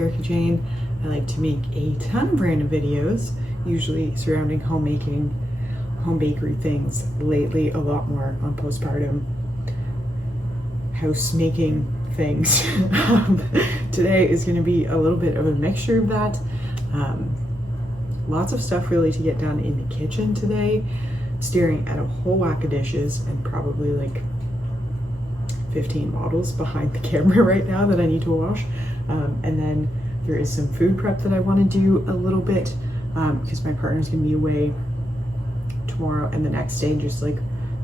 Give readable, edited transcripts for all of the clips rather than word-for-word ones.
Erika Jane. I like to make a ton of random videos, usually surrounding homemaking, home bakery things. Lately, a lot more on postpartum house making things. Today is going to be a little bit of a mixture of that. Lots of stuff really to get done in the kitchen today. Staring at a whole whack of dishes and probably like 15 bottles behind the camera right now that I need to wash. And then there is some food prep that I want to do a little bit because my partner's going to be away tomorrow and the next day, just like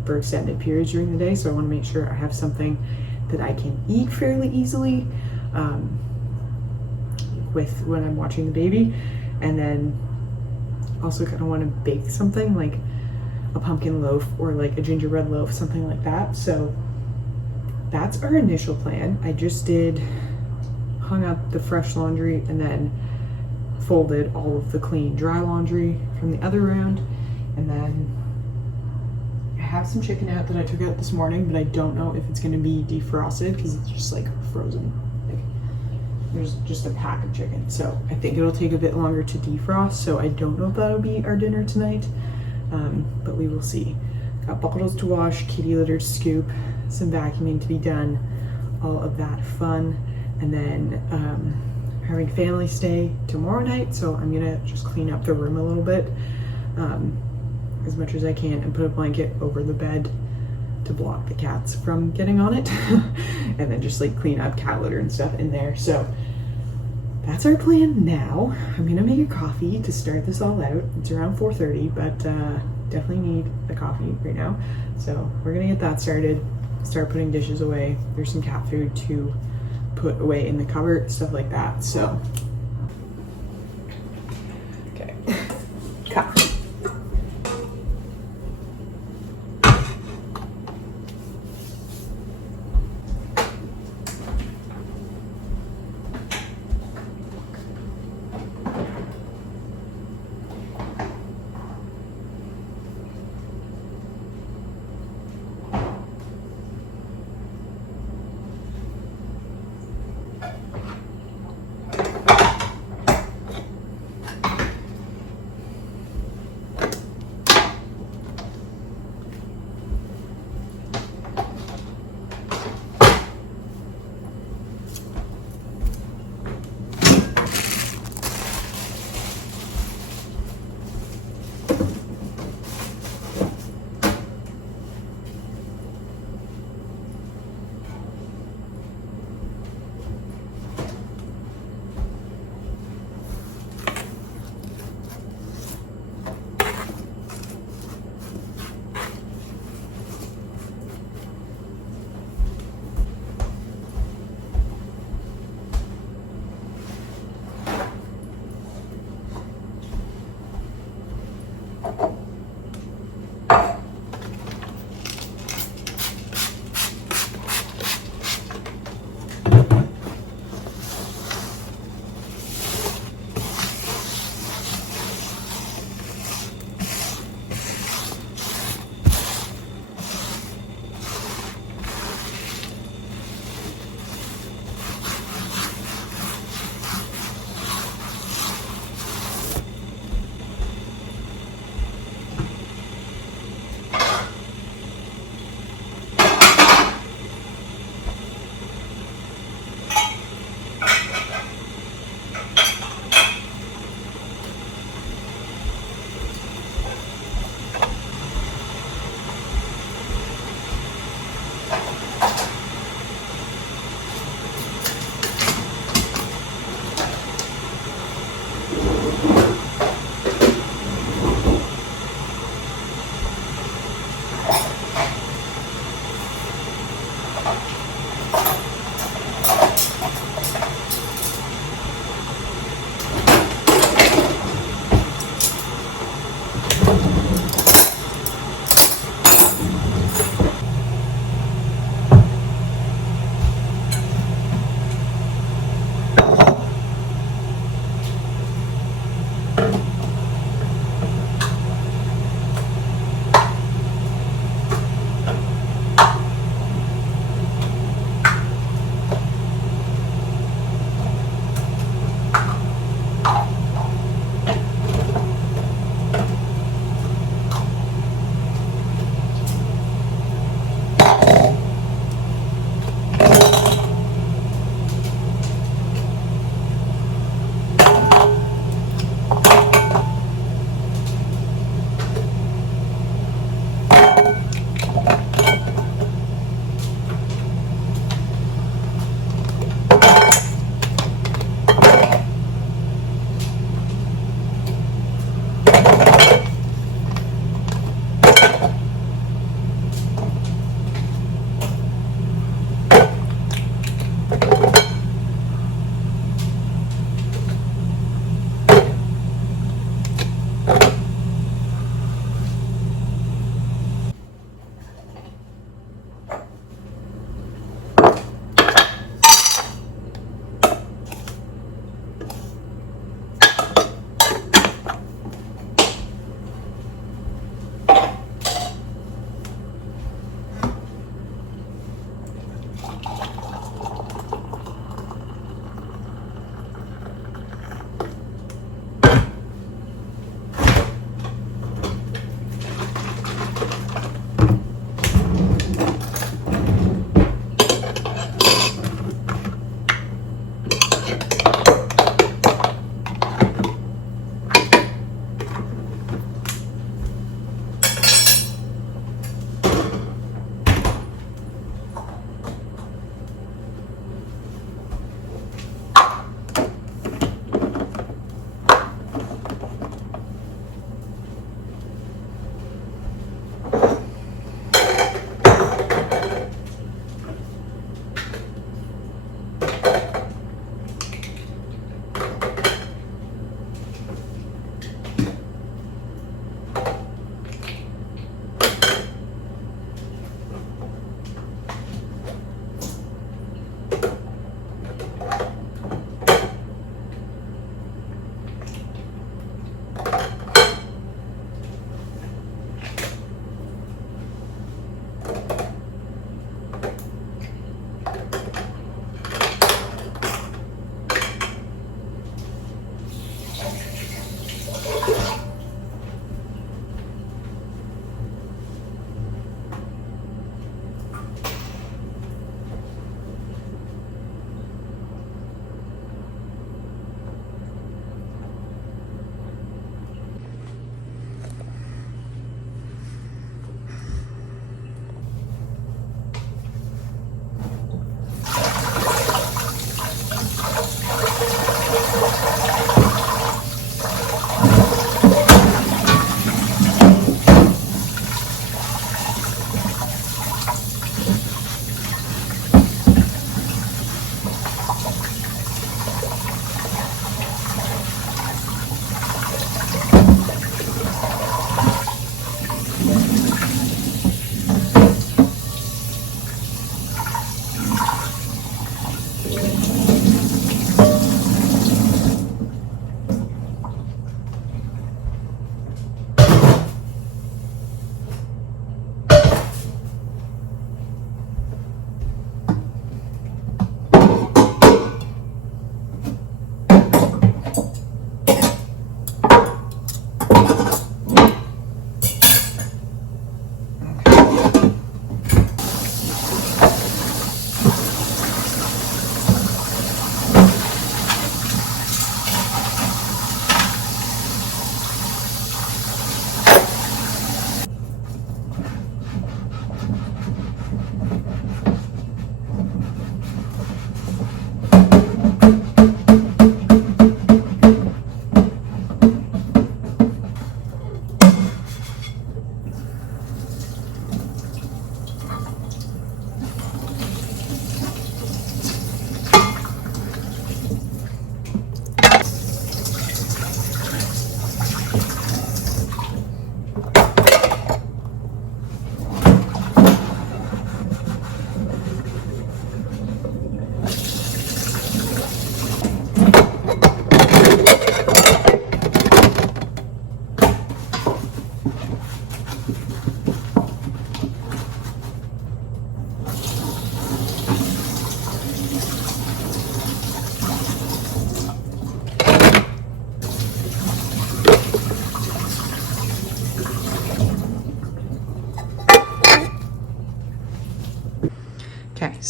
for extended periods during the day. So I want to make sure I have something that I can eat fairly easily with when I'm watching the baby. And then also kind of want to bake something like a pumpkin loaf or like a gingerbread loaf, something like that. So that's our initial plan. I just hung up the fresh laundry and then folded all of the clean dry laundry from the other round. And then I have some chicken out that I took out this morning, but I don't know if it's gonna be defrosted because it's just like frozen. Like there's just a pack of chicken. So I think it'll take a bit longer to defrost. So I don't know if that'll be our dinner tonight, but we will see. Got bottles to wash, kitty litter to scoop, some vacuuming to be done, all of that fun. And then having family stay tomorrow night, so I'm gonna just clean up the room a little bit as much as I can and put a blanket over the bed to block the cats from getting on it and then just like clean up cat litter and stuff in there. So that's our plan now. I'm gonna make a coffee to start this all out. It's around 4:30, but definitely need a coffee right now. So we're gonna get that started, start putting dishes away. There's some cat food to put away in the cupboard, stuff like that. So, okay, coffee.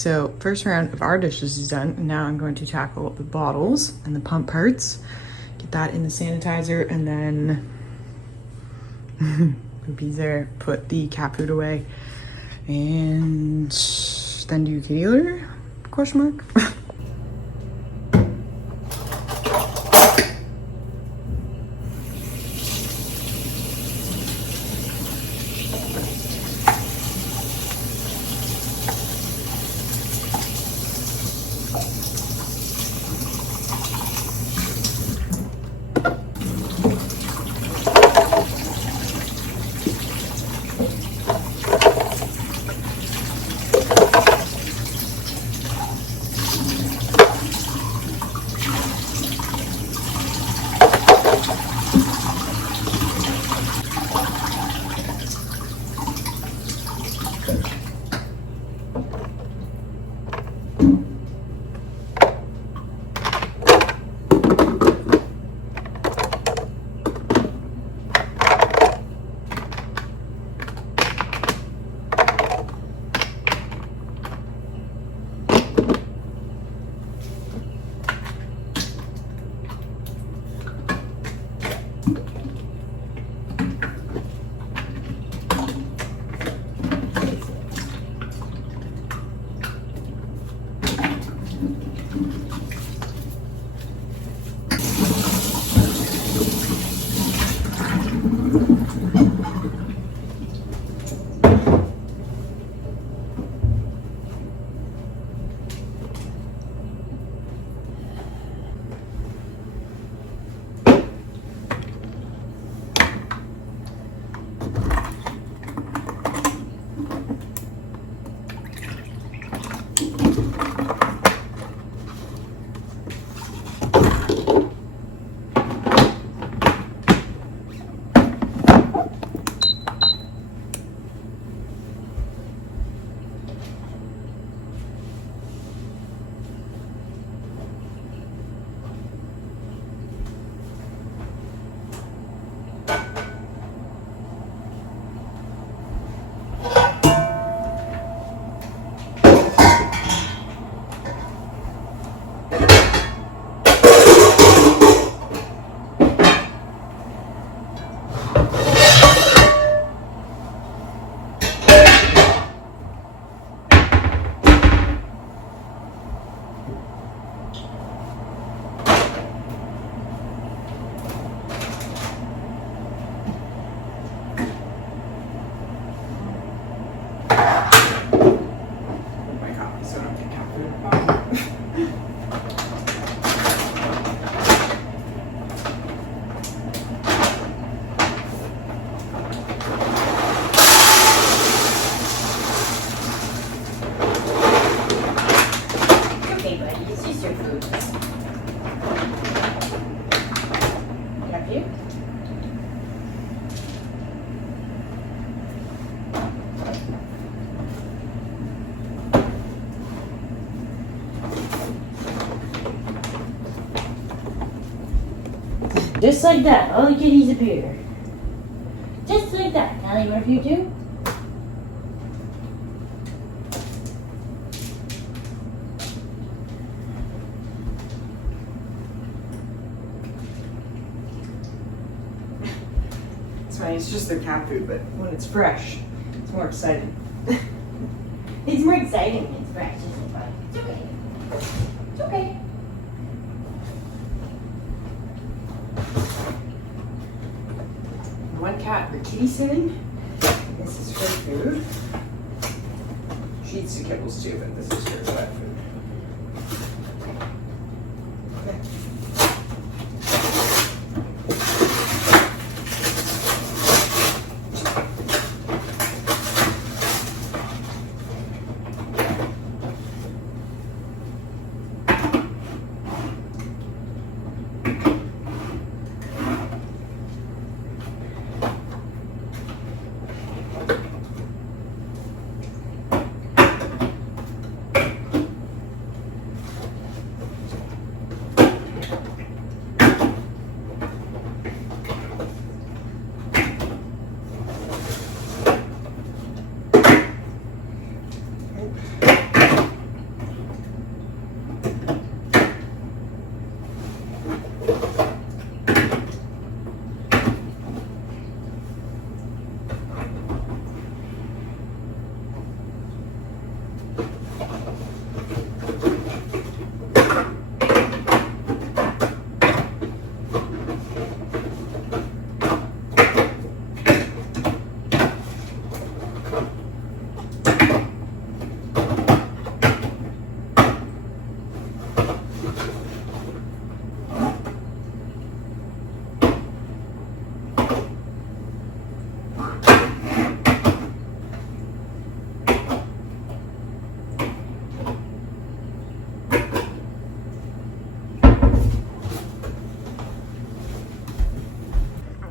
so first round of our dishes is done, and now I'm going to tackle the bottles and the pump parts. Get that in the sanitizer, and then be there, put the cat food away, and then do kitty litter? Question mark. Just like that, all the kitties appear. Just like that. Now you want a few too? It's funny, it's just their cat food, but when it's fresh, it's more exciting. It's more exciting when it's fresh, isn't it, bud? It's okay. It's okay. One cat for kitty sitting. This is her food. She eats the kibbles too, but this is her wet food.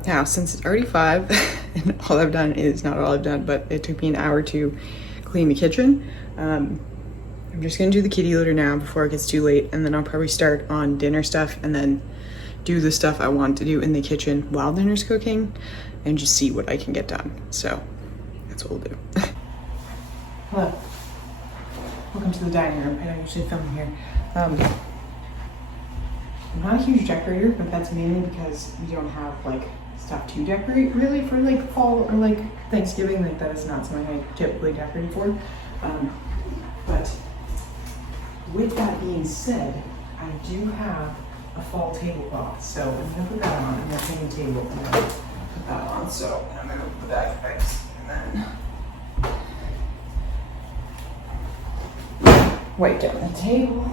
Now, since it's already 5 and all I've done is not all I've done, but it took me an hour to clean the kitchen. I'm just gonna do the kitty litter now before it gets too late, and then I'll probably start on dinner stuff and then do the stuff I want to do in the kitchen while dinner's cooking and just see what I can get done. So that's what we'll do. Hello. Welcome to the dining room. I don't usually film here. I'm not a huge decorator, but that's mainly because we don't have like stuff to decorate really for like fall or like Thanksgiving. Like that is not something I typically decorate for. But with that being said, I do have a fall tablecloth, so I'm gonna put that on. I'm gonna hang the table and then put that on. So I'm gonna put that fixed and then wipe down the table.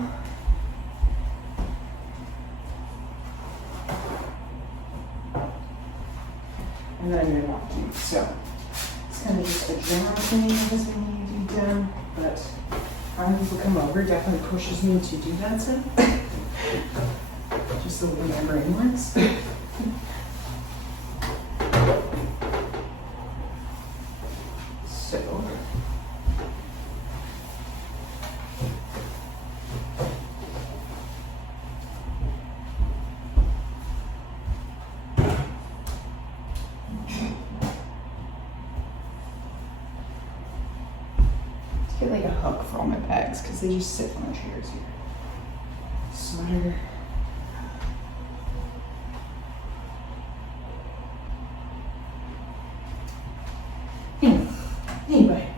And then I'm gonna vacuum. So it's kind of just a general thing that doesn't need to be done, but having people come over definitely pushes me to do that stuff. Just the way my brain works. So get like a hook for all my bags because they just sit on the chairs here. Sweater. Anyway.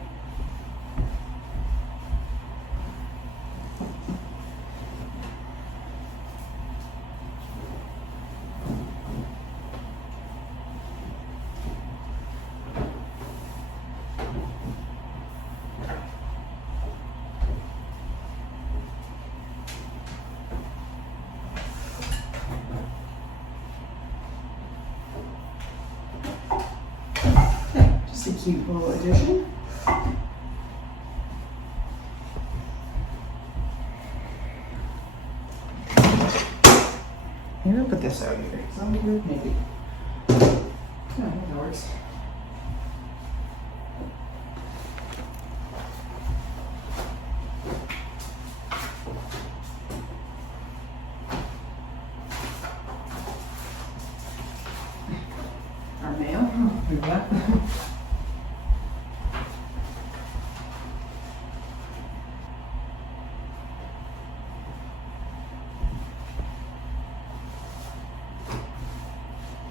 Just a cute little addition. Maybe I'll put this out here. Is that good? Maybe. No, that works. Our mail. Oh, look at that.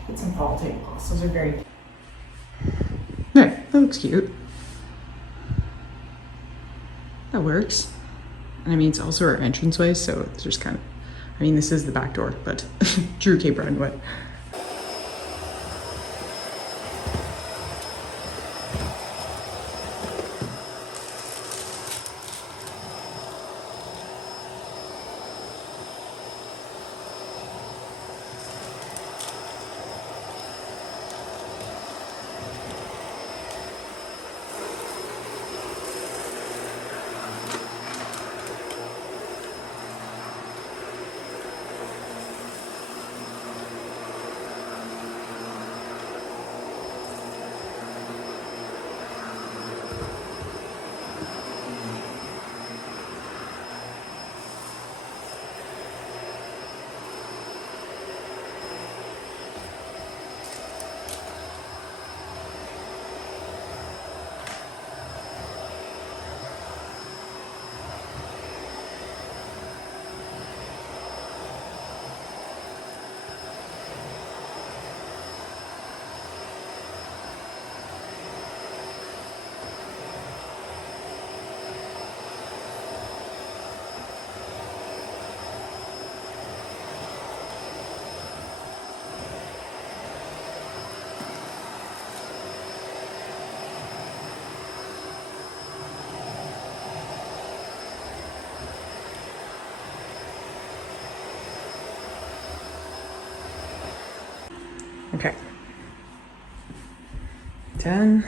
Get some fall tablecloths. Those are very. There, that looks cute. That works. And I mean, it's also our entranceway, so it's just kind of. I mean, this is the back door, but Drew Cape Run way. Okay. Done.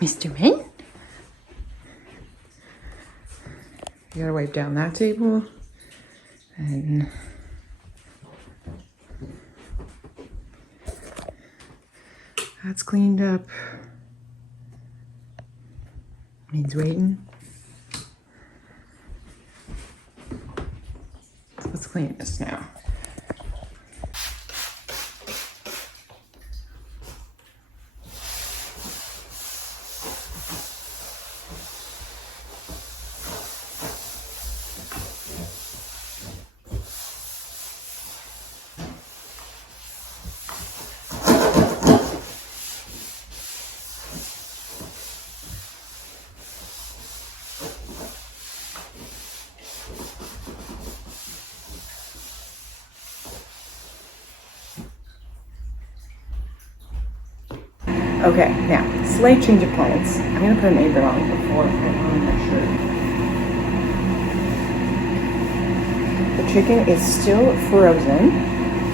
Mr. Min? You gotta wipe down that table. And That's cleaned up. Needs waiting. Let's clean this now. Okay, now, slight change of plans. I'm gonna put an apron on before I put on my shirt. The chicken is still frozen,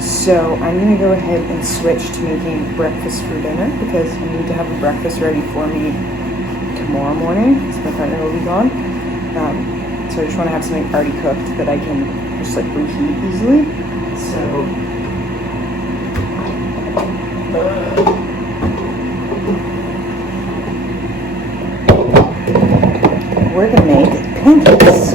so I'm gonna go ahead and switch to making breakfast for dinner because I need to have a breakfast ready for me tomorrow morning, so my partner will be gone. So I just wanna have something already cooked that I can just like reheat easily. So, we're gonna make pancakes.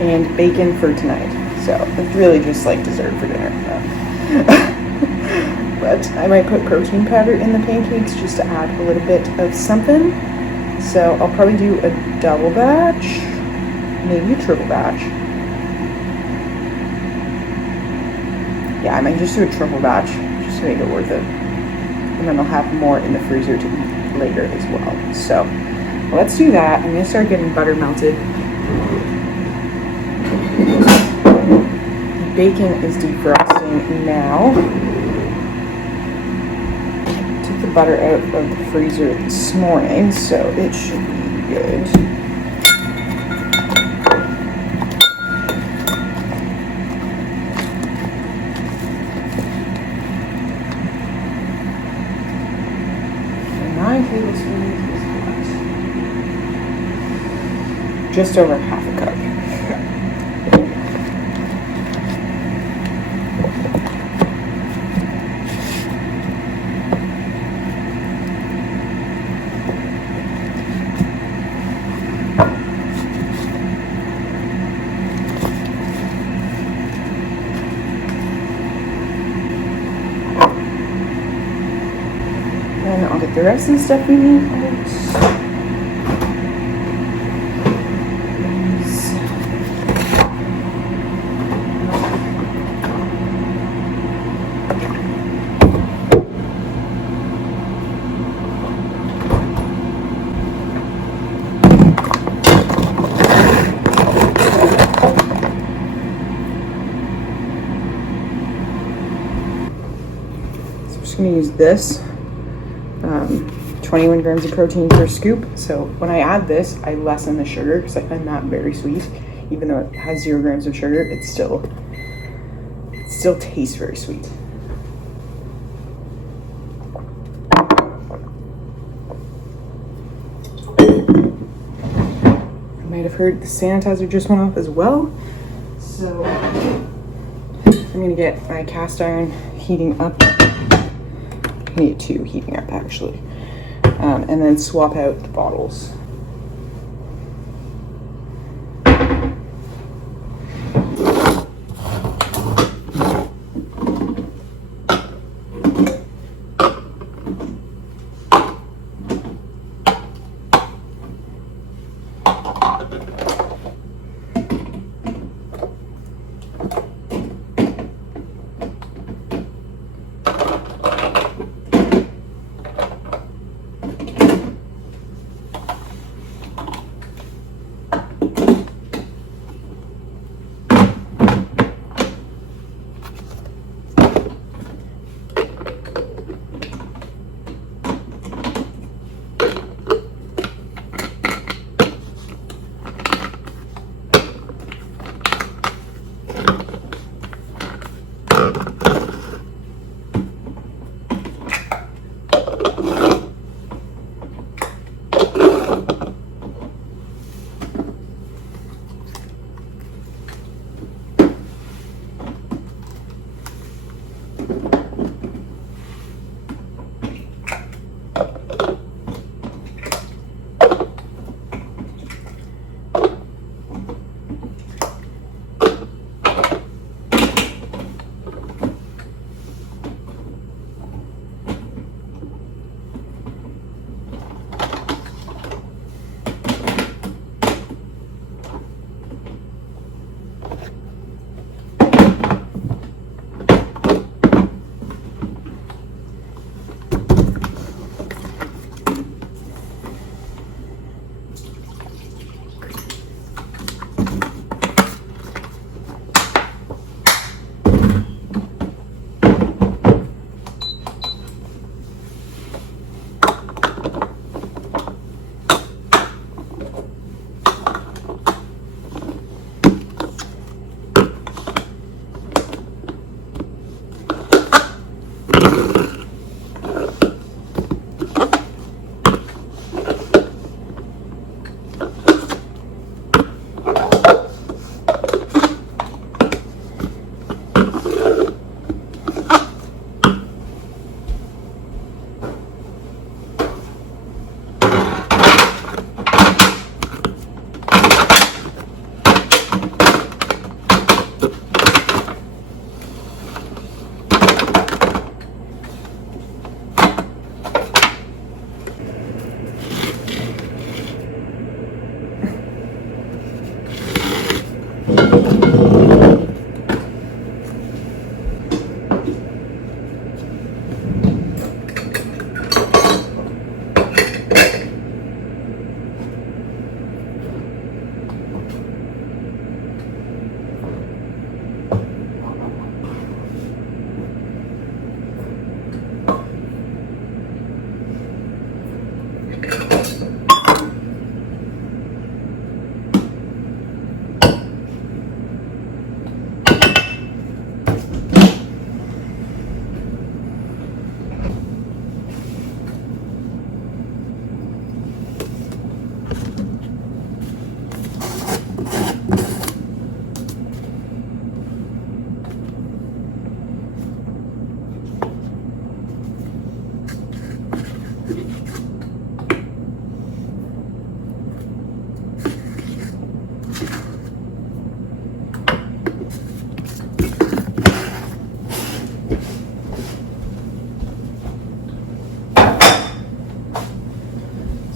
And bacon for tonight. So it's really just like dessert for dinner. But I might put protein powder in the pancakes just to add a little bit of something. So I'll probably do a double batch, maybe a triple batch. Yeah, I might just do a triple batch just to make it worth it. And then I'll have more in the freezer to eat later as well. So let's do that. I'm gonna start getting butter melted. Bacon is defrosting now. Took the butter out of the freezer this morning, so it should be good. Just over half a cup. Then I'll get the rest of the stuff we need out. I'm going to use this 21 grams of protein per scoop. So when I add this, I lessen the sugar because I find that very sweet. Even though it has 0 grams of sugar, it still tastes very sweet. You might have heard the sanitizer just went off as well. So I'm going to get my cast iron heating up. I need 2 heating up actually, and then swap out the bottles.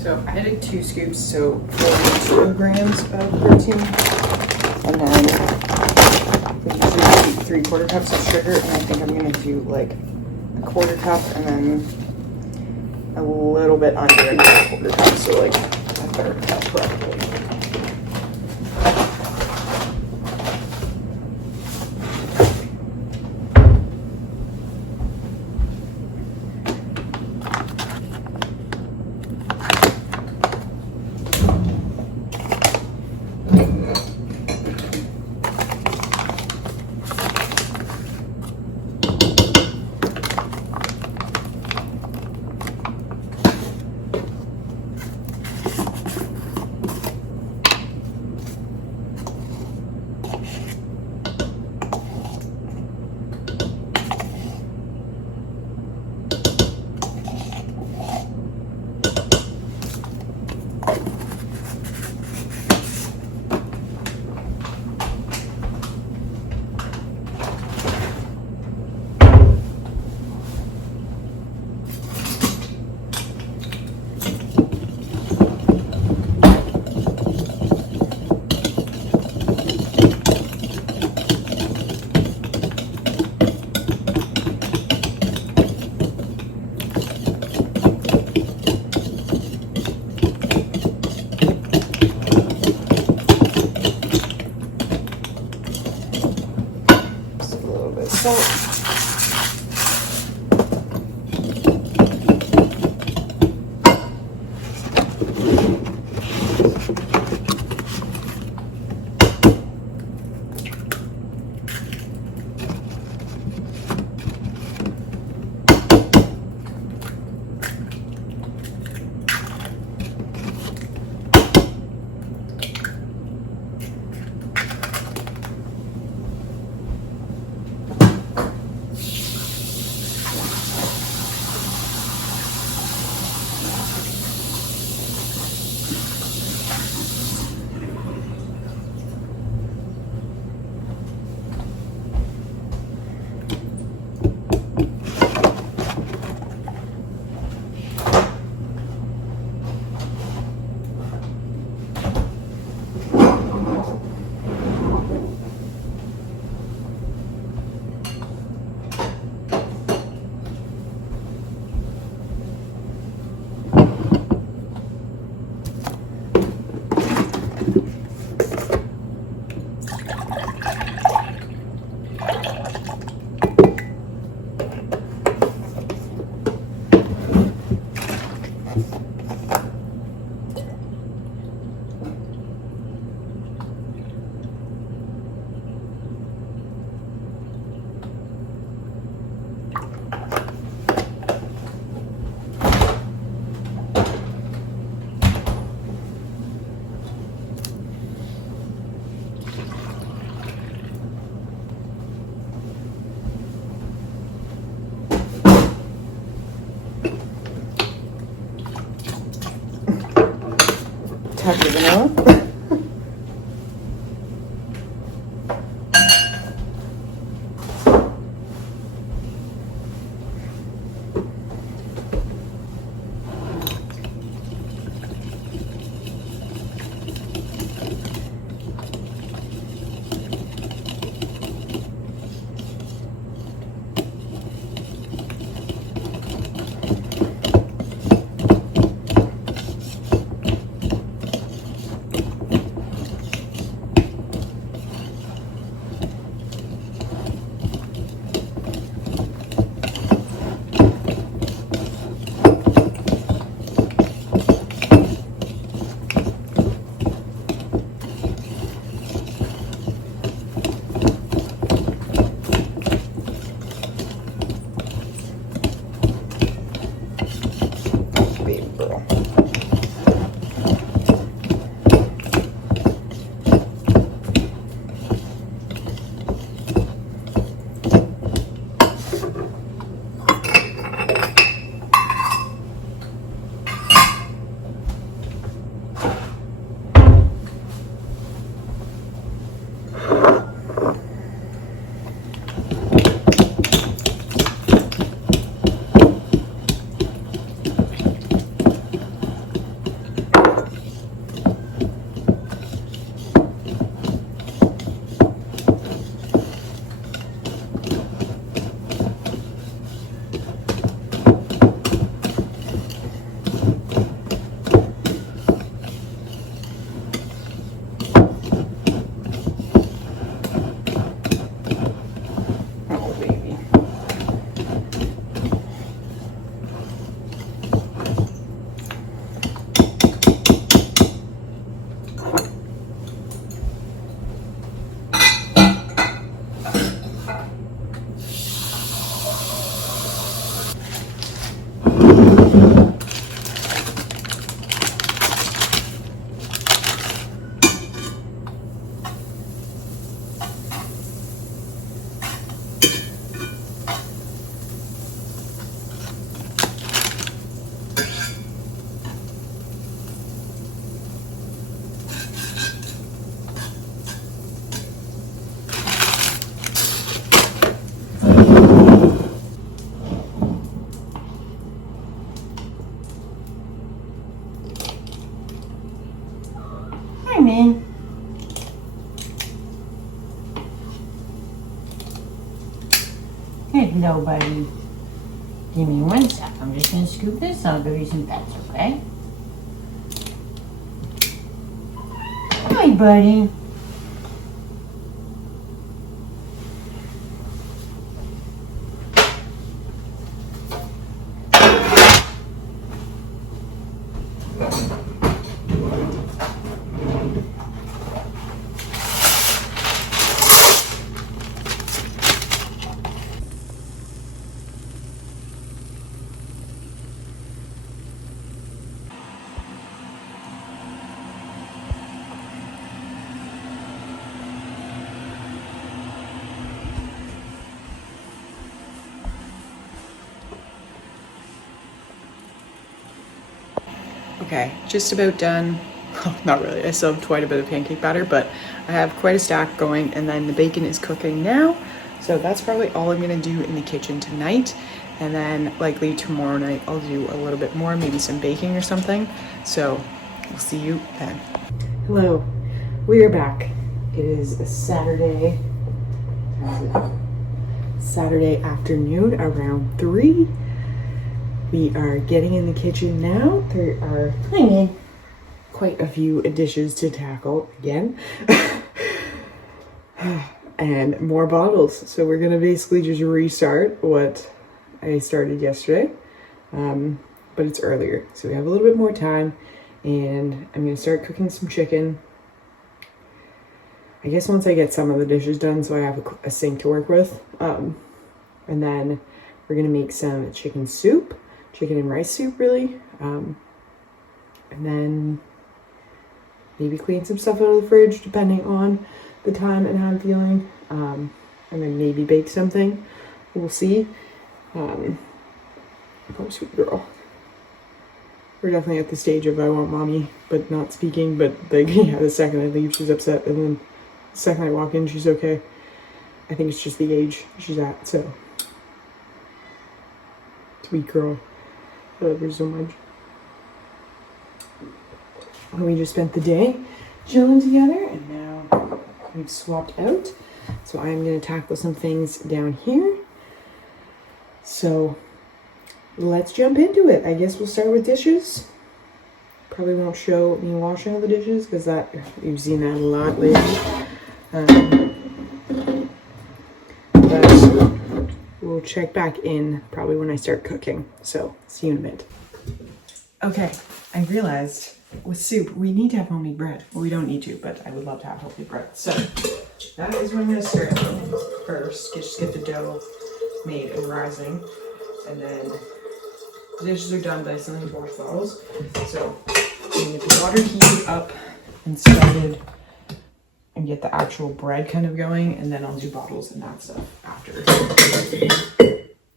So I did 2 scoops, so 42 grams of protein, and then we usually do 3/4 cups of sugar, and I think I'm gonna do like a 1/4 cup, and then a little bit under another 1/4 cup, so like a 1/3 cup probably. Touch of vanilla. man. Hello, buddy. Give me one sec. I'm just gonna scoop this. I'll give you some pets, okay? Hi, buddy. Okay, just about done. Well, not really, I still have quite a bit of pancake batter, but I have quite a stack going, and then the bacon is cooking now. So that's probably all I'm gonna do in the kitchen tonight. And then likely tomorrow night, I'll do a little bit more, maybe some baking or something. So we'll see you then. Hello, we are back. It is a Saturday afternoon around 3. We are getting in the kitchen now. There are quite a few dishes to tackle again. And more bottles. So we're gonna basically just restart what I started yesterday. But it's earlier, so we have a little bit more time. And I'm gonna start cooking some chicken. I guess once I get some of the dishes done so I have a sink to work with. And then we're gonna make some chicken soup. Chicken and rice soup, really. And then maybe clean some stuff out of the fridge, depending on the time and how I'm feeling. And then maybe bake something. We'll see. Oh, sweet girl. We're definitely at the stage of I want mommy, but not speaking. But like, yeah, the second I leave, she's upset. And then the second I walk in, she's okay. I think it's just the age she's at, so. Sweet girl. I love her so much. We just spent the day chilling together, and now we've swapped out. So I'm going to tackle some things down here. So let's jump into it. I guess we'll start with dishes. Probably won't show me washing all the dishes because that you've seen that a lot lately. But we'll check back in probably when I start cooking. So see you in a minute. Okay, I realized with soup we need to have homemade bread. Well, we don't need to, but I would love to have homemade bread. So that is what I'm going to start with first. Just get the dough made and rising, and then the dishes are done, but I still need to wash bottles. So I'm going to get the water heated up and started and get the actual bread kind of going, and then I'll do bottles and that stuff after.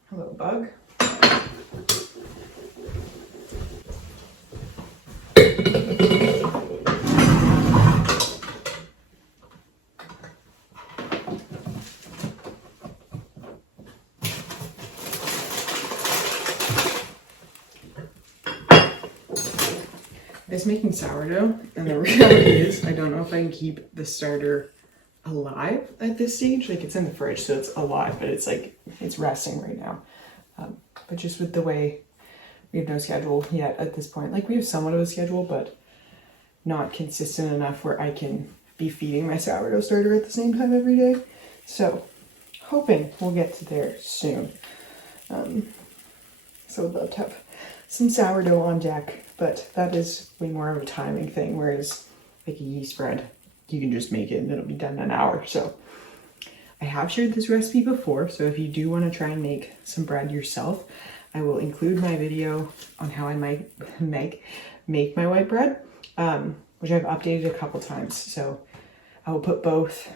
Hello, bug. It's making sourdough, and the reality is I don't know if I can keep the starter alive at this stage. Like, it's in the fridge, so it's alive, but it's like it's resting right now. But just with the way we have no schedule yet at this point, like we have somewhat of a schedule, but not consistent enough where I can be feeding my sourdough starter at the same time every day. So hoping we'll get to there soon. So I'd love to have some sourdough on deck, but that is way more of a timing thing, whereas like a yeast bread, you can just make it and it'll be done in an hour. So I have shared this recipe before, so if you do want to try and make some bread yourself, I will include my video on how I might make my white bread, which I've updated a couple times. So I will put both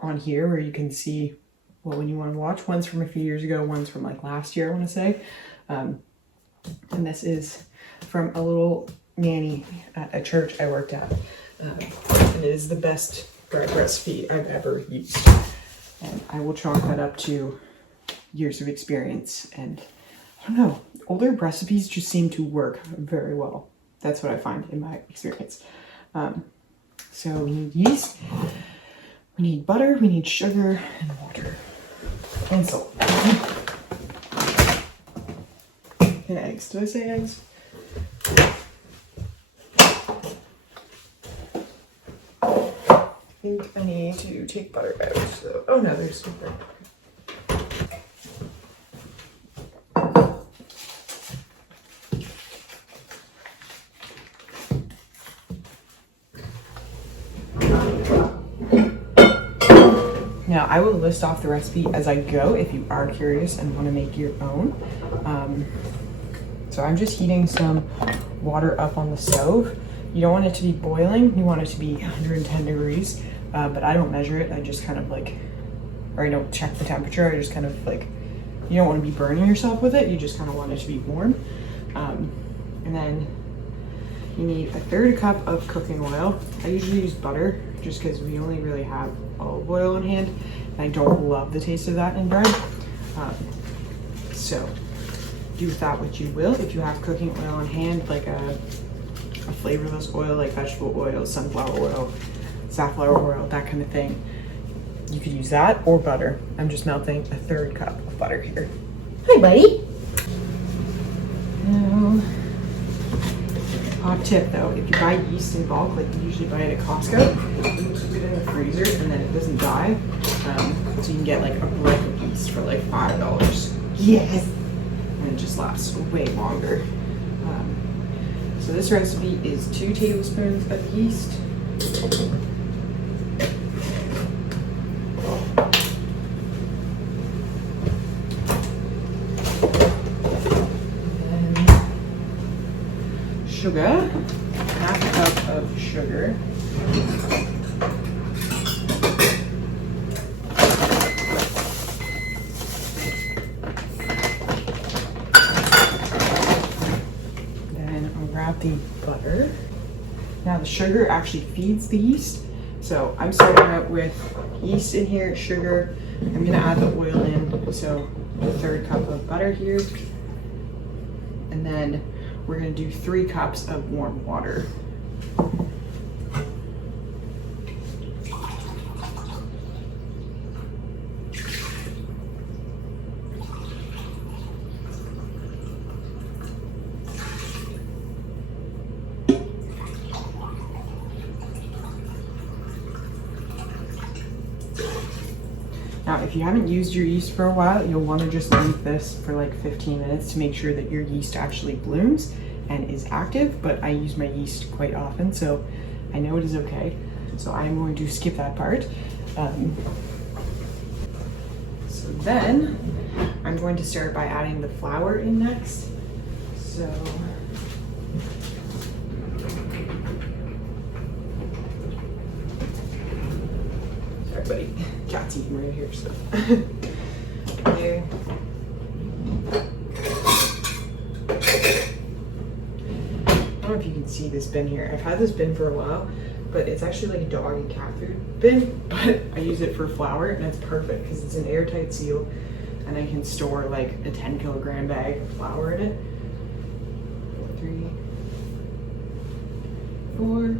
on here where you can see what one you want to watch. One's from a few years ago, one's from like last year, I want to say. And this is from a little nanny at a church I worked at. And it is the best bread recipe I've ever used. And I will chalk that up to years of experience. And I don't know, older recipes just seem to work very well. That's what I find in my experience. So we need yeast, we need butter, we need sugar, and water, and salt. And eggs. Did I say eggs? I think I need to take butter out. So, oh no, there's some butter. Now, I will list off the recipe as I go if you are curious and want to make your own. So I'm just heating some water up on the stove. You don't want it to be boiling, you want it to be 110 degrees, but I don't measure it. I just kind of like, or I don't check the temperature. I just kind of like, you don't want to be burning yourself with it. You just kind of want it to be warm. And then you need a 1/3 cup of cooking oil. I usually use butter just because we only really have olive oil on hand, and I don't love the taste of that in bread. So do with that what you will. If you have cooking oil on hand, like a flavorless oil like vegetable oil, sunflower oil, safflower oil, that kind of thing, you could use that, or butter. I'm just melting a 1/3 cup of butter here. Hi, buddy. Now, hot tip though, if you buy yeast in bulk, like you usually buy it at Costco, you can keep it in the freezer and then it doesn't die. So you can get like a brick of yeast for like $5. Yes. And it just lasts way longer. So this recipe is 2 tablespoons of yeast. Sugar, 1/2 cup of sugar. Then I'll grab the butter. Now the sugar actually feeds the yeast. So I'm starting out with yeast in here, sugar. I'm gonna add the oil in. So a 1/3 cup of butter here. And then we're going to do 3 cups of warm water. Now, if you haven't used your yeast for a while, you'll want to just leave this for like 15 minutes to make sure that your yeast actually blooms and is active, but I use my yeast quite often, so I know it is okay. So I'm going to skip that part. So then I'm going to start by adding the flour in next. So sorry, buddy. Cat's eating right here, so. There. I don't know if you can see this bin here. I've had this bin for a while, but it's actually like a dog and cat food bin, but I use it for flour, and it's perfect because it's an airtight seal, and I can store like a 10-kilogram bag of flour in it. 3, 4,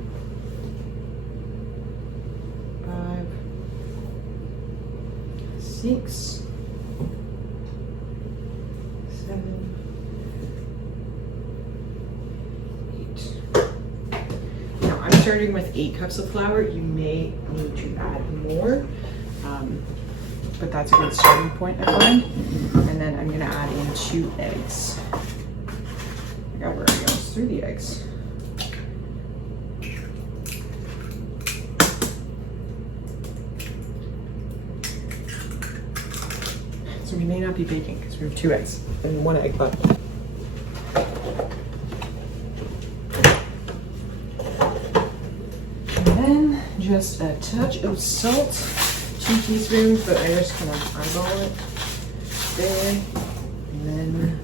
5, 6, 7, 8. Now I'm starting with 8 cups of flour. You may need to add more, but that's a good starting point, I find. And then I'm gonna add in 2 eggs. I got where I almost threw the eggs. So we may not be baking because we have 2 eggs and 1 egg left. And then just a touch of salt, 2 teaspoons, but I just kind of eyeball it there. And then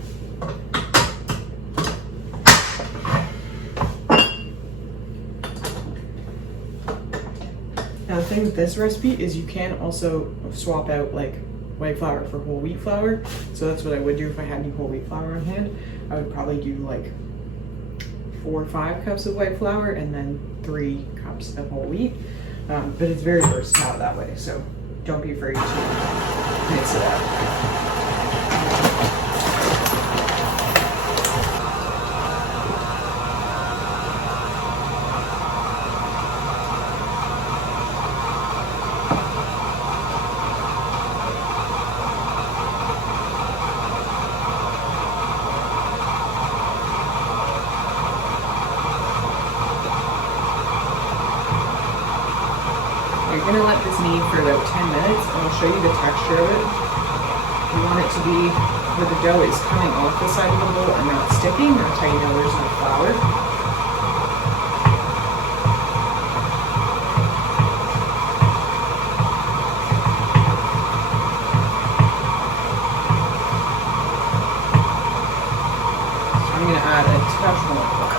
now the thing with this recipe is you can also swap out like white flour for whole wheat flour. So that's what I would do if I had any whole wheat flour on hand. I would probably do like 4 or 5 cups of white flour and then 3 cups of whole wheat. But it's very versatile that way, so don't be afraid to mix it up. You're gonna let this knead for about 10 minutes and I'll show you the texture of it. You want it to be where the dough is coming off the side of the bowl and not sticking. That's how you know there's no flour. I'm gonna add a touch more flour.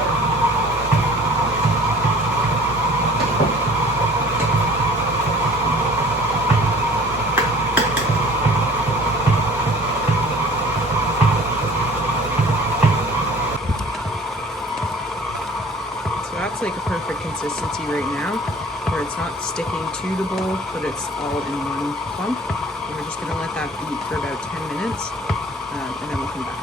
That's like a perfect consistency right now, where it's not sticking to the bowl, but it's all in one clump. And we're just gonna let that beat for about 10 minutes, and then we'll come back.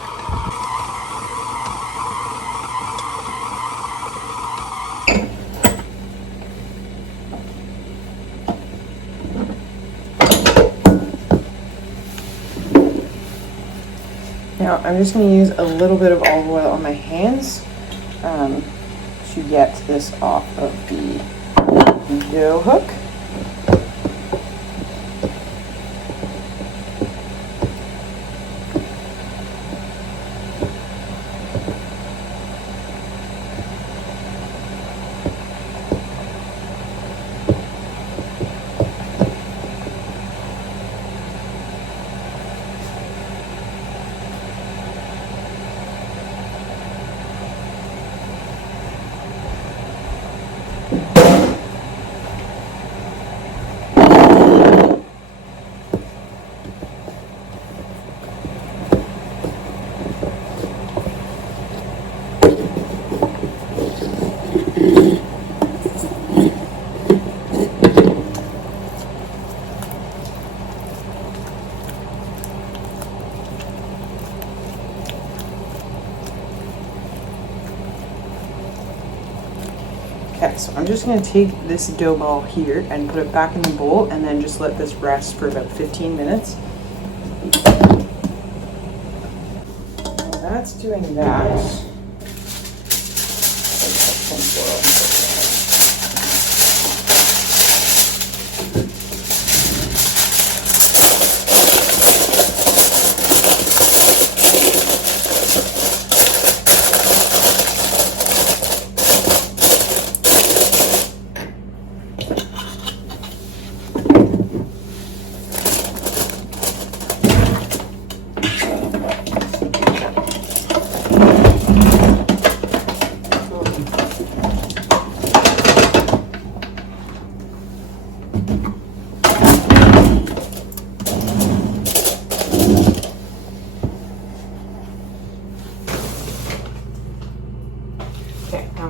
Now I'm just going to use a little bit of olive oil on my hands to get this off of the dough hook. Okay, so I'm just going to take this dough ball here and put it back in the bowl and then just let this rest for about 15 minutes. While that's doing that,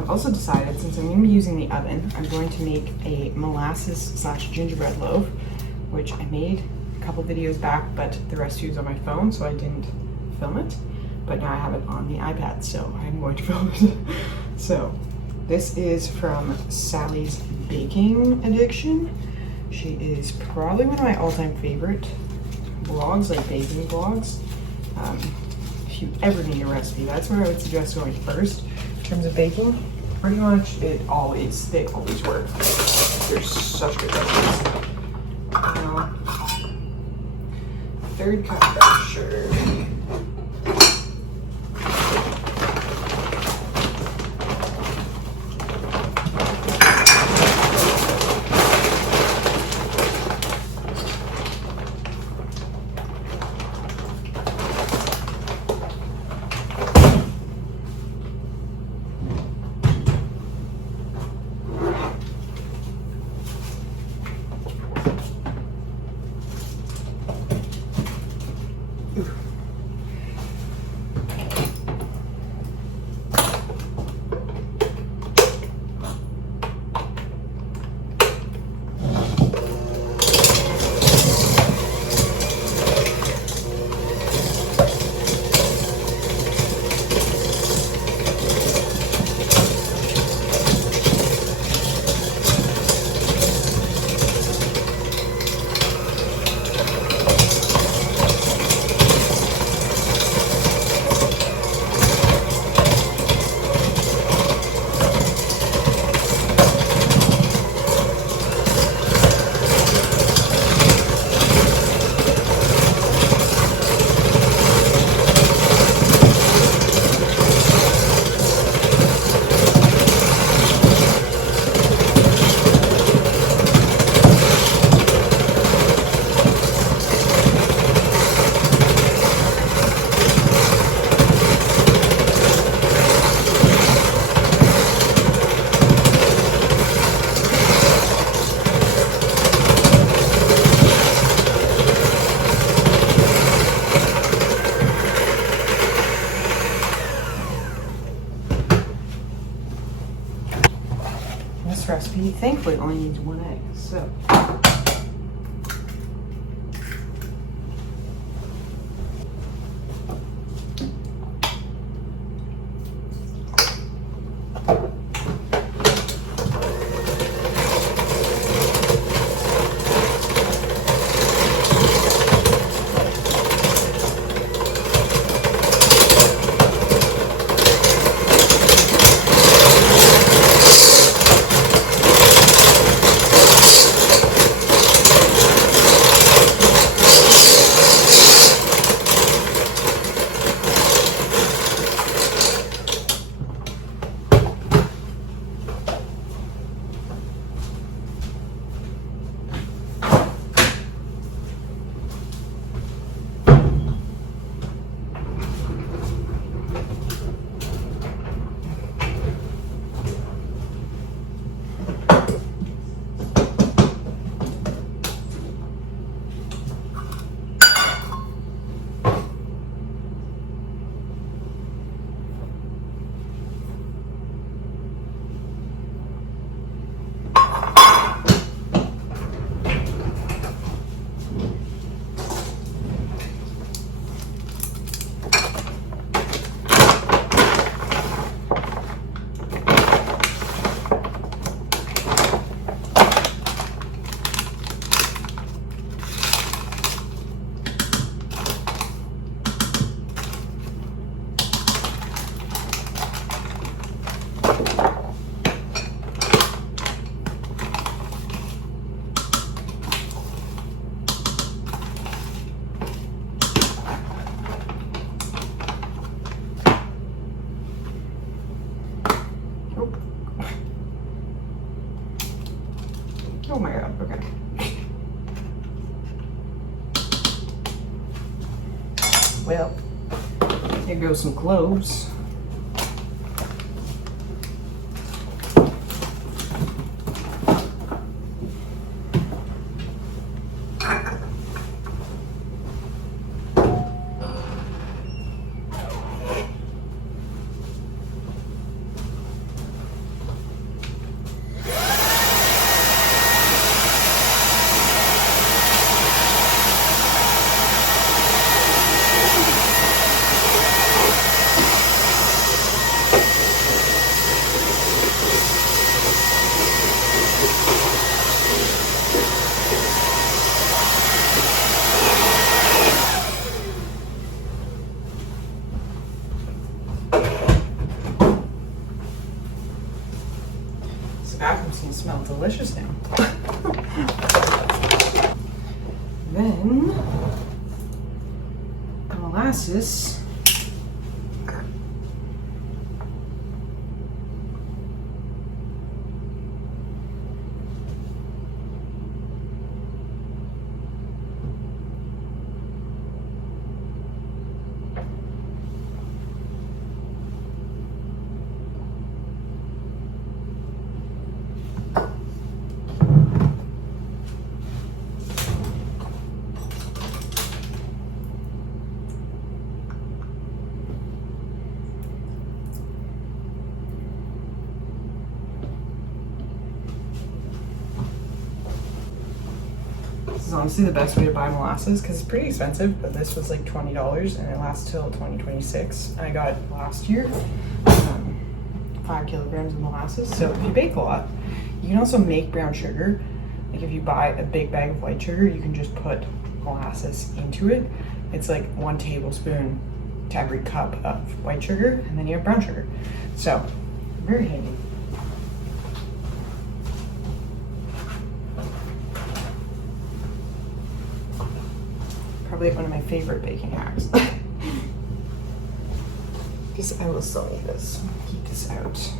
also decided, since I'm going to be using the oven, I'm going to make a molasses/gingerbread loaf, which I made a couple videos back, but the recipe was on my phone, so I didn't film it. But now I have it on the iPad, so I'm going to film it. So this is from Sally's Baking Addiction. She is probably one of my all-time favorite blogs, like baking blogs. If you ever need a recipe, that's where I would suggest going first in terms of baking. Pretty much they always work. They're such good recipes. Third cup of sugar. This recipe, thankfully, only needs 1 egg, so. Oh my god, okay. Well, here goes some cloves. Bathroom's gonna smell delicious now. Then the molasses. This is honestly the best way to buy molasses because it's pretty expensive, but this was like $20 and it lasts till 2026. I got it last year, 5 kilograms of molasses. So if you bake a lot, you can also make brown sugar. Like if you buy a big bag of white sugar, you can just put molasses into it. It's like 1 tablespoon to every cup of white sugar, and then you have brown sugar. So very handy. Probably one of my favorite baking hacks. Because I will still need this. Keep this out.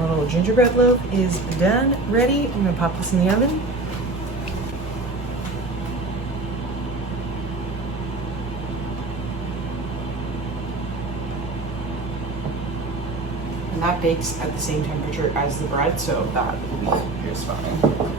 little gingerbread loaf is done, ready. I'm gonna pop this in the oven. And that bakes at the same temperature as the bread, so that will be just fine.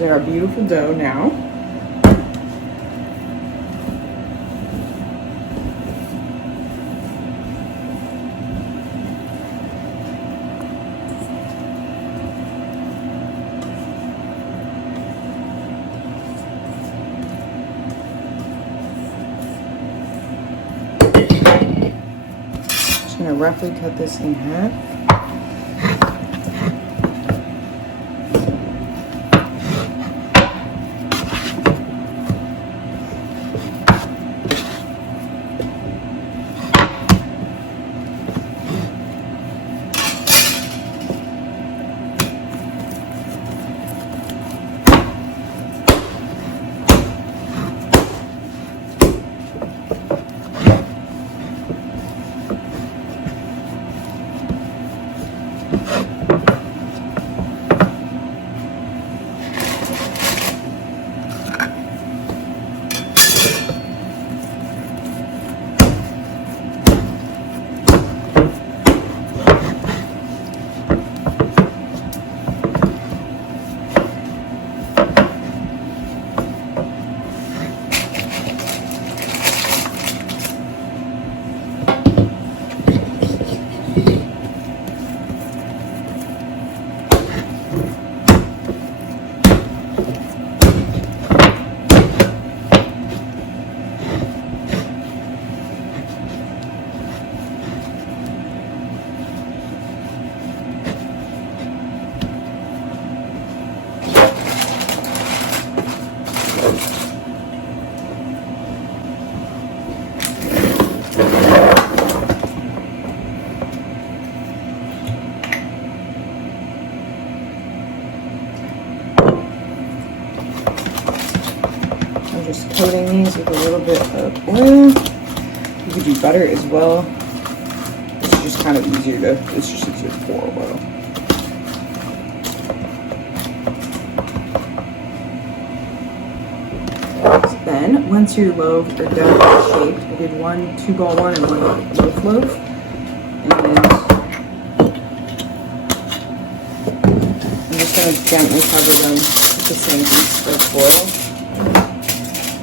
Our beautiful dough now. Just gonna roughly cut this in half. Just coating these with a little bit of oil. You could do butter as well. It's just kind of easier to, it's just easier to pour oil. So then, once your loaves are done shaped, I did one 2-ball one and one loaf loaf. And I'm just going to gently cover them with the same piece of foil.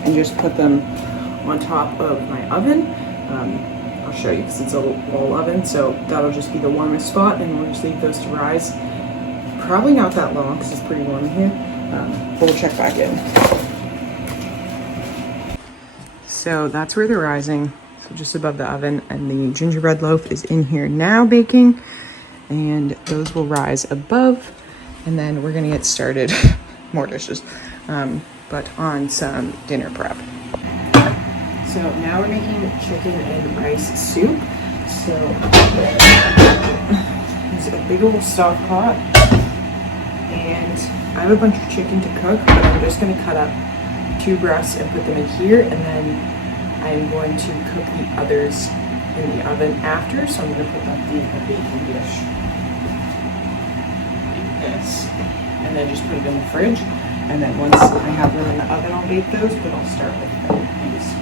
And just put them on top of my oven. I'll show you because it's a wall oven, so that'll just be the warmest spot, and we'll just leave those to rise. Probably not that long because it's pretty warm in here, but we'll check back in. So that's where they're rising, so just above the oven, and the gingerbread loaf is in here now baking, and those will rise above, and then we're gonna get started, more dishes. But on some dinner prep. So now we're making chicken and rice soup. So it's a big old stock pot, and I have a bunch of chicken to cook, but I'm just gonna cut up 2 breasts and put them in here, and then I'm going to cook the others in the oven after, so I'm going to put that in a baking dish like this, and then just put it in the fridge, and then once I have them in the oven I'll bake those, but I'll start with these.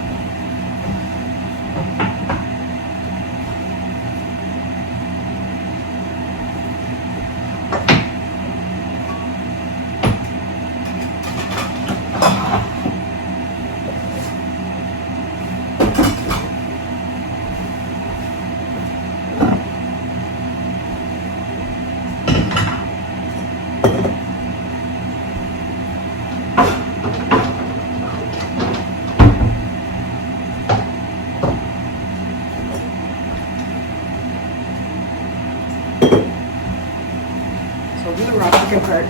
So I'll do the raw chicken part.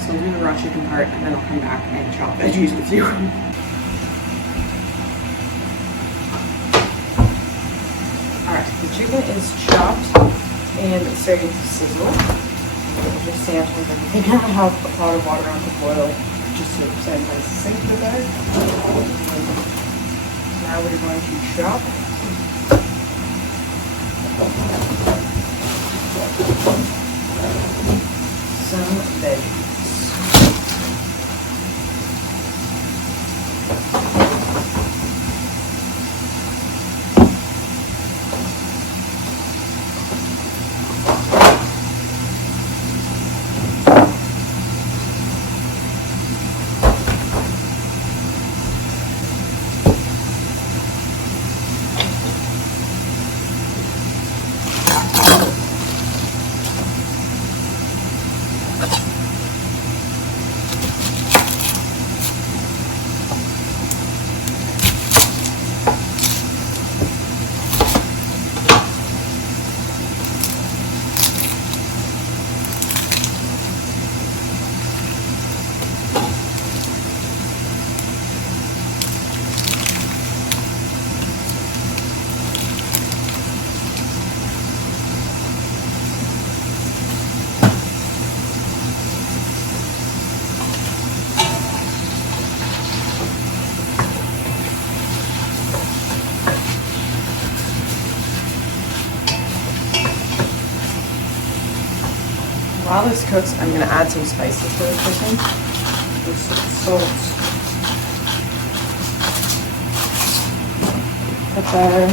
So I'll do the raw chicken part, and then I'll come back and chop veggies with you. Alright, the chicken is chopped and it's starting to sizzle. I'll just stand on everything. I have a pot of water on the boil just to sanitize the sink with that. Now we're going to chop some veggies. While this cooks, I'm going to add some spices to the chicken. With some salt, pepper,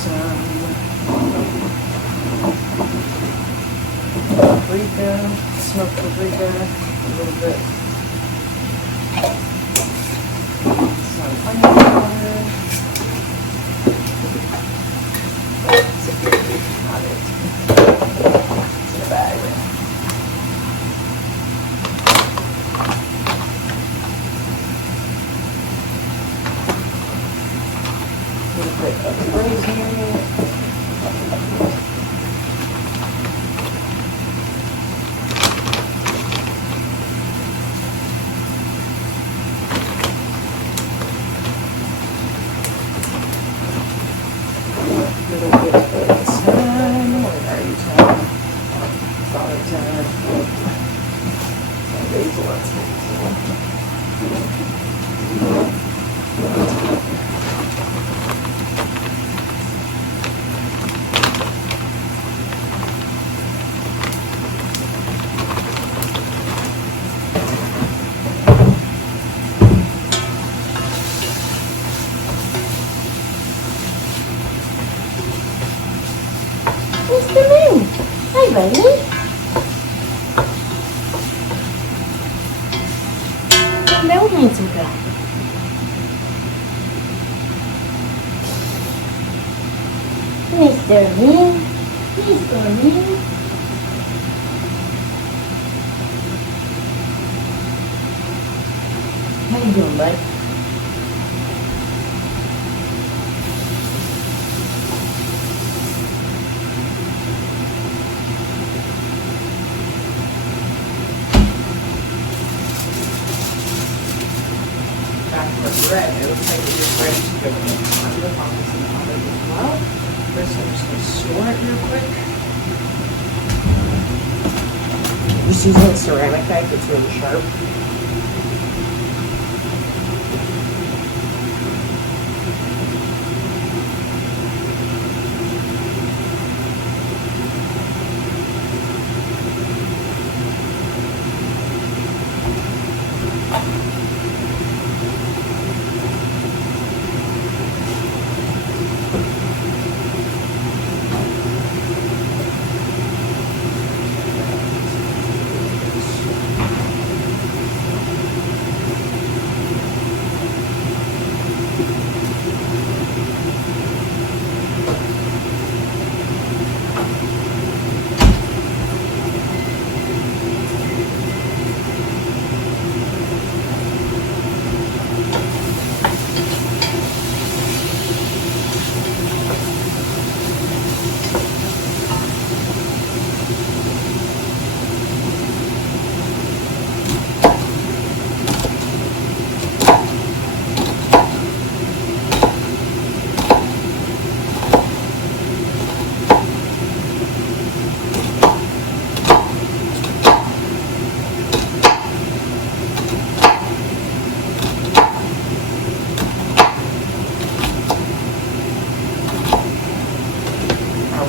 some paprika, smoked paprika, a little bit. Some onion powder. Got it. It's in a bag. A little bit of rosemary. Hi, buddy. Hello, handsome guy. Mr. Lynn. Mr. Lynn. How you doing, bud? Bread. It looks like it is ready to good with it. I'll do the pockets in the oven as well. First, I'm just going to store it real quick. Just using a ceramic knife, it's really sharp.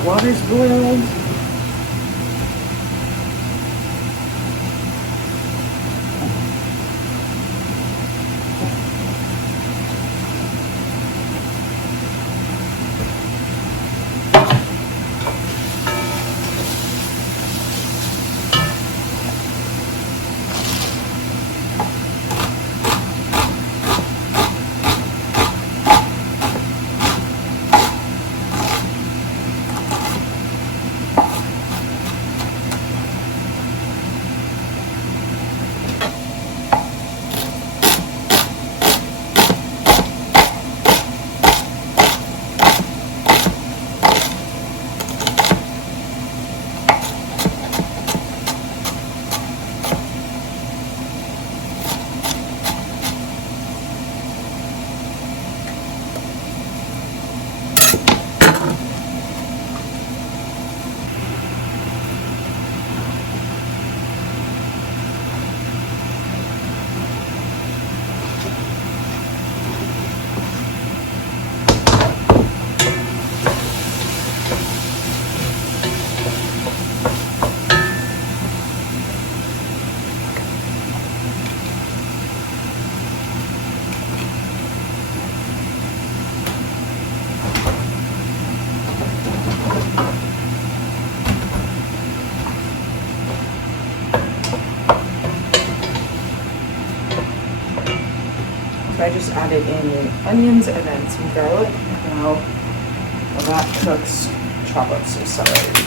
Water's boiled. I just added in the onions and then some garlic. Now, while that cooks, chop up some celery.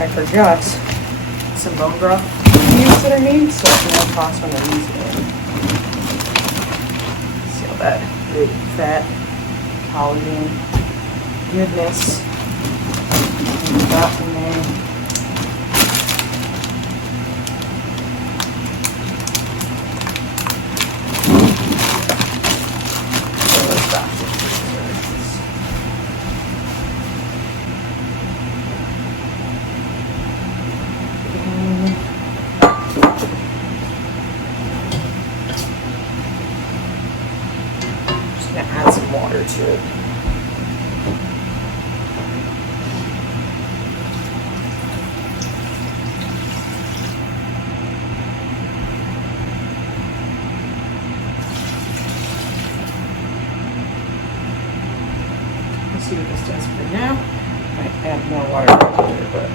I forgot some bone broth cubes that I made, so it's no cost when I'm using it. See all that good fat, collagen, goodness. And that in there. Add some water to it. Let's see what this does for now. Might add more water later, but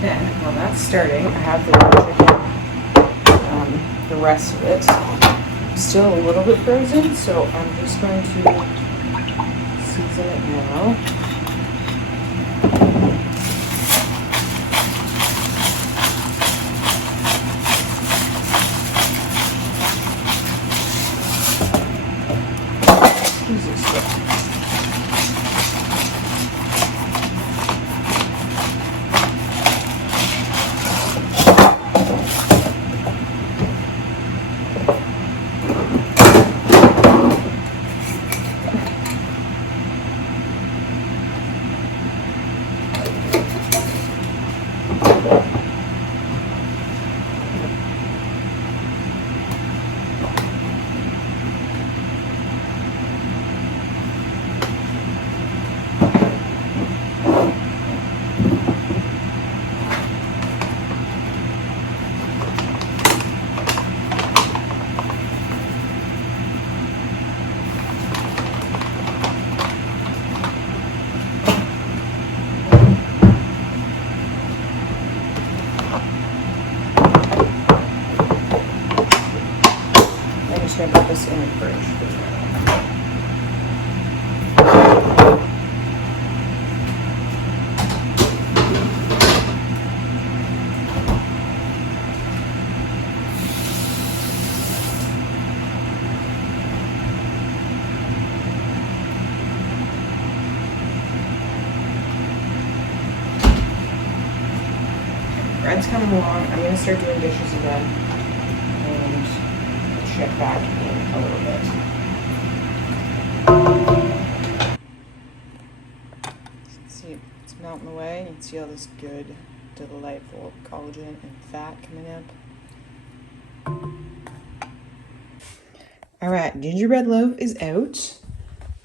then, while that's starting, I have the rest of it still a little bit frozen, so I'm just going to season it now. Excuse me. I'm going to put this in the fridge. Bread's coming along. I'm going to start doing dishes again and check back in a little bit. See, it's melting away. You can see all this good, delightful collagen and fat coming up. All right, gingerbread loaf is out.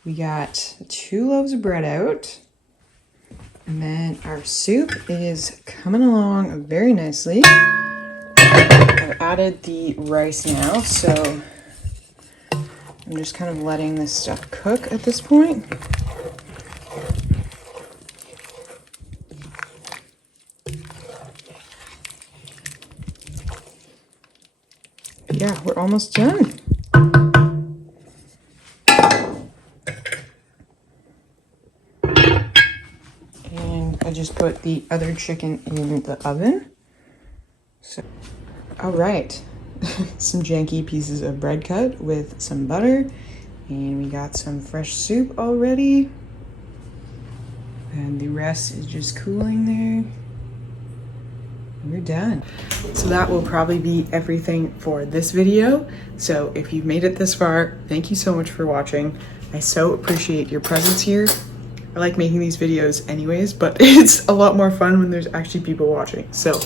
We got 2 loaves of bread out. And then our soup is coming along very nicely. I've added the rice now, so I'm just kind of letting this stuff cook at this point. Yeah, we're almost done. I just put the other chicken in the oven. So, all right, some janky pieces of bread cut with some butter, and we got some fresh soup already. And the rest is just cooling there. And we're done. So that will probably be everything for this video. So if you've made it this far, thank you so much for watching. I so appreciate your presence here. I like making these videos anyways, but it's a lot more fun when there's actually people watching. So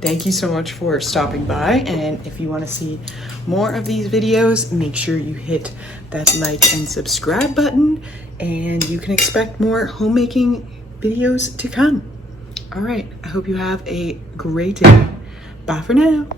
thank you so much for stopping by. And if you want to see more of these videos, make sure you hit that like and subscribe button, and you can expect more homemaking videos to come. All right, I hope you have a great day. Bye for now.